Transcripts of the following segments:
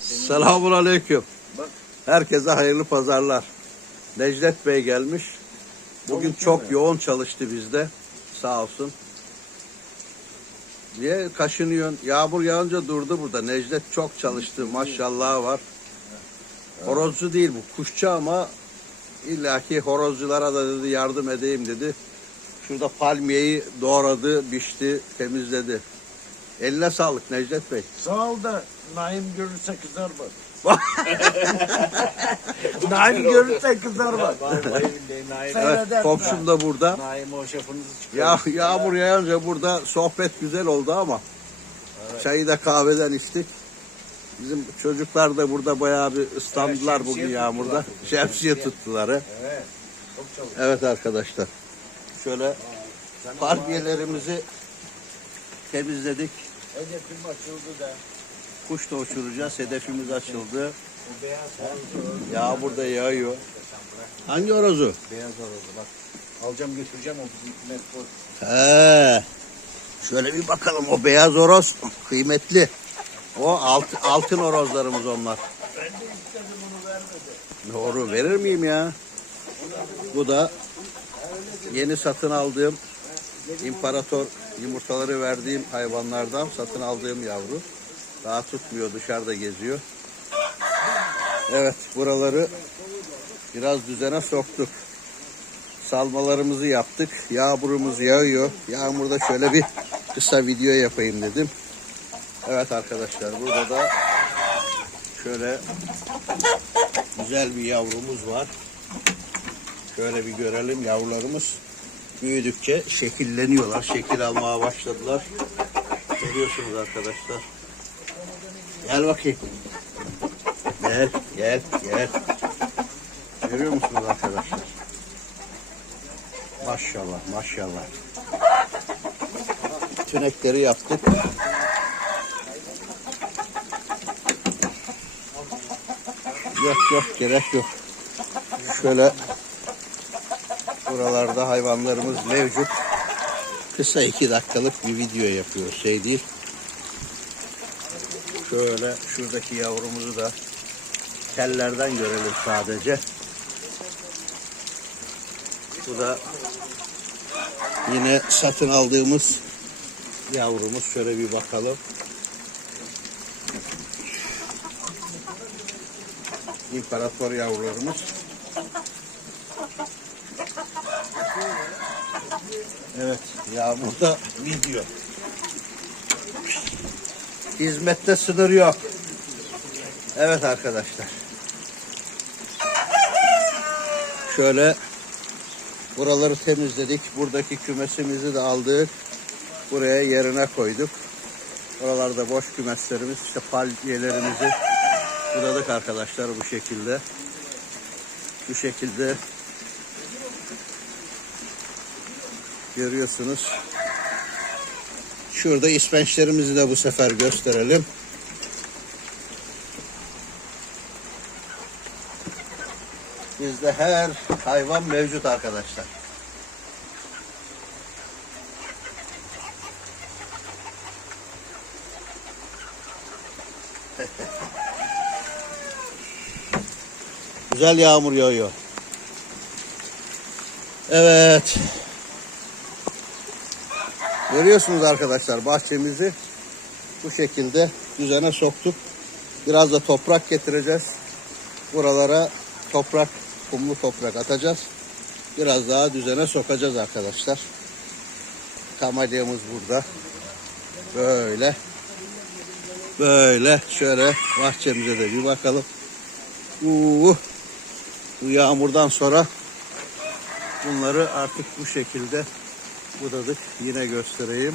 Selamun aleyküm. Herkese hayırlı pazarlar. Necdet Bey gelmiş. Bugün çok yoğun çalıştı bizde. Sağ olsun. Niye kaşınıyorsun? Yağmur yağınca durdu burada. Necdet çok çalıştı. Maşallah var. Horozcu değil bu. Kuşçu ama illaki horozculara da dedi yardım edeyim dedi. Şurada palmiyeyi doğradı, biçti, temizledi. Eline sağlık Necdet Bey. Sağ ol da Naim görürse kızar bak. Naim görürse kızar bak. Sen- Evet, komşum da burada. Naim o şafınızı çıkarıyor. Ya yağmur yağınca burada sohbet güzel oldu ama çayı da kahveden içtik. Bizim çocuklar da burada bayağı bir ıslandılar Evet, şemsiye bugün yağmurda. tuttular. Şemsiye tuttular. he. Evet. Çok çabuk. Evet arkadaşlar. Şöyle palmiyelerimizi temizledik. Hedefim açıldı da. Kuş da uçuracağız. Hedefimiz açıldı. Bu beyaz horozu. Yağmur da yağıyor. Hangi horozu? Beyaz horozu bak. Alacağım götüreceğim o bizim. He. Şöyle bir bakalım o beyaz horoz kıymetli. O alt, altın horozlarımız onlar. Doğru verir miyim ya? Bu da yeni satın aldığım imparator yumurtaları verdiğim hayvanlardan satın aldığım yavru. Daha tutmuyor dışarıda geziyor. Evet buraları biraz düzene soktuk salmalarımızı yaptık. Yağmurumuz yağıyor. Yağmurda şöyle bir kısa video yapayım dedim. Evet arkadaşlar burada da şöyle güzel bir yavrumuz var. Şöyle bir görelim yavrularımız büyüdükçe şekilleniyorlar. Şekil almaya başladılar. Görüyorsunuz arkadaşlar. Gel bakayım. Gel, gel, gel. Görüyor musunuz arkadaşlar? Maşallah maşallah. Tünekleri yaptık. Yok yok gerek yok. Şöyle buralarda hayvanlarımız mevcut. Kısa iki dakikalık bir video yapıyor şey değil. Şöyle şuradaki yavrumuzu da tellerden görelim sadece. Bu da yine satın aldığımız yavrumuz. Şöyle bir bakalım. İmparator yavrularımız. Evet, yağmurda video. Hizmette sınır yok. Evet arkadaşlar. Şöyle Buraları temizledik. Buradaki kümesimizi de aldık. Buraya yerine koyduk. Oralarda boş kümeslerimiz, işte palmiyelerimizi budadık arkadaşlar bu şekilde. Bu şekilde görüyorsunuz. Şurada ispençlerimizi de bu sefer gösterelim. Bizde her hayvan mevcut arkadaşlar. Güzel yağmur yağıyor. Evet. Görüyorsunuz arkadaşlar bahçemizi bu şekilde düzene soktuk. Biraz da toprak getireceğiz. Buralara toprak, kumlu toprak atacağız. Biraz daha düzene sokacağız arkadaşlar. Kamalyamız burada. Böyle. Böyle şöyle bahçemize de bir bakalım. Uuu. Bu yağmurdan sonra bunları artık bu şekilde budadık. Yine göstereyim.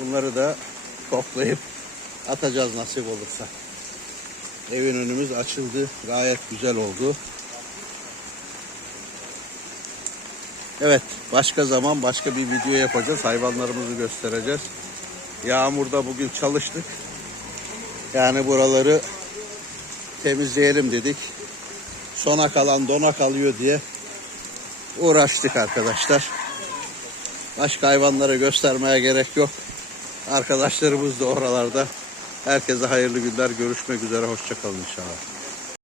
Bunları da toplayıp atacağız nasip olursa. Evin önümüz açıldı. Gayet güzel oldu. Evet, başka zaman başka bir video yapacağız. Hayvanlarımızı göstereceğiz. Yağmurda bugün çalıştık. Yani buraları temizleyelim dedik. Sona kalan dona kalıyor diye uğraştık arkadaşlar. Başka hayvanları göstermeye gerek yok. Arkadaşlarımız da oralarda Herkese hayırlı günler. Görüşmek üzere. Hoşçakalın inşallah.